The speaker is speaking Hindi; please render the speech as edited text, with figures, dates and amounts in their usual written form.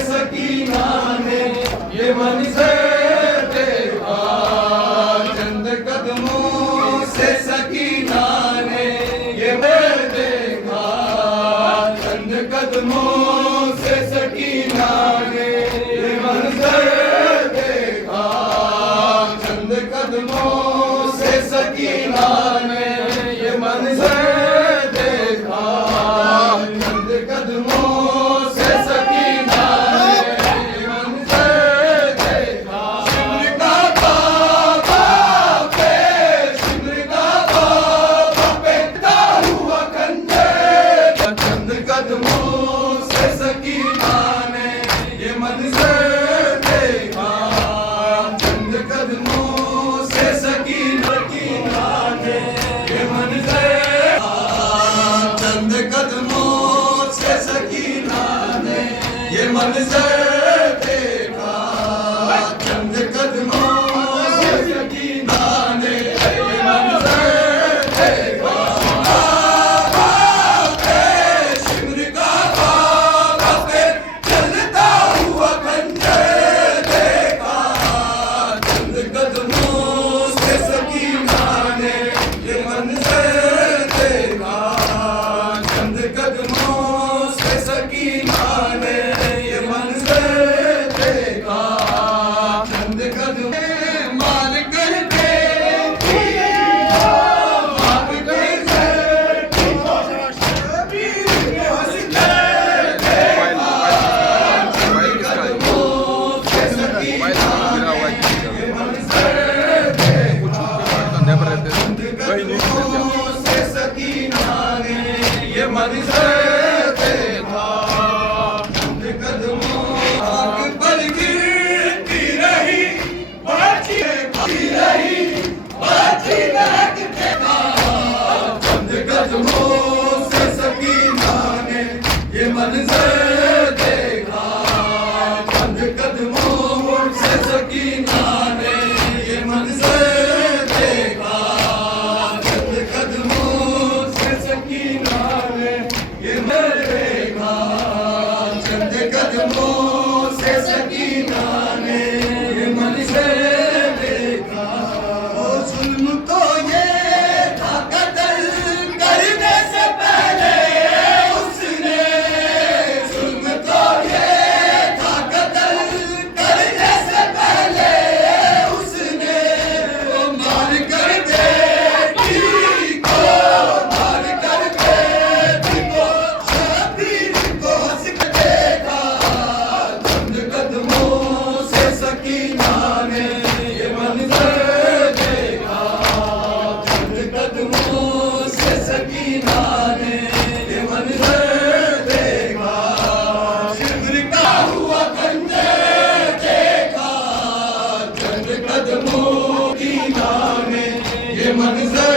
सकीना ने ये मंजर देखा, चंद कदमों से सकीना ने ये मैं देखा, चंद कदमों से सकीना ने ये मंजर देखा, चंद कदमों से सकीना ने ये मंजर देखा, चंद कदमों से सकीना ने ये मंजर देखा। शिमर का बाबा पे, शिमर का बाबा पे ता हुआ खंजर, चंद कदमों से सकीना ने ये मंजर देखा, चंद कदमों से सकीना ने ये मंजर, चंद कदमों से सकीना ने ये मंजर देखा, चंद कदमों से सकीना ने ये मंजर देखा। बाबा पे, शिमर का बाबा पे चलता हुआ खंजर देखा, चंद कदमों से सकीना ने ये मंजर देखा, चंद कदमों से सकीना ने ये मंजर देखा, चंद कदम मार कर ये मंजर देखा, चंद कदमों आग पर गिरती रही, बाजी रही, बाजी देखा, चंद कदमों से सकीना ने ये मंजर देखा, चंद कदमों से सकीना ने ये मंजर देखा, चंद कदमों से सकीना ने ये मंजर देखा, चंद कदमों से सकीना ने ये मंजर देखा। ओ जुल्म तो ये था कत्ल करने से पहले उसने, जुल्म तो ये था कत्ल करने से पहले उसने, वो मार कर बेटी को, मार कर बेटी को, शबीर को हंस के देखा, चंद कदमों से सकीना ने ये मंजर देखा, चंद कदमों से सकीना ने ये मंजर देखा। शिमर का हुआ खंजर देखा, चंद कदमों की ने ये मंजर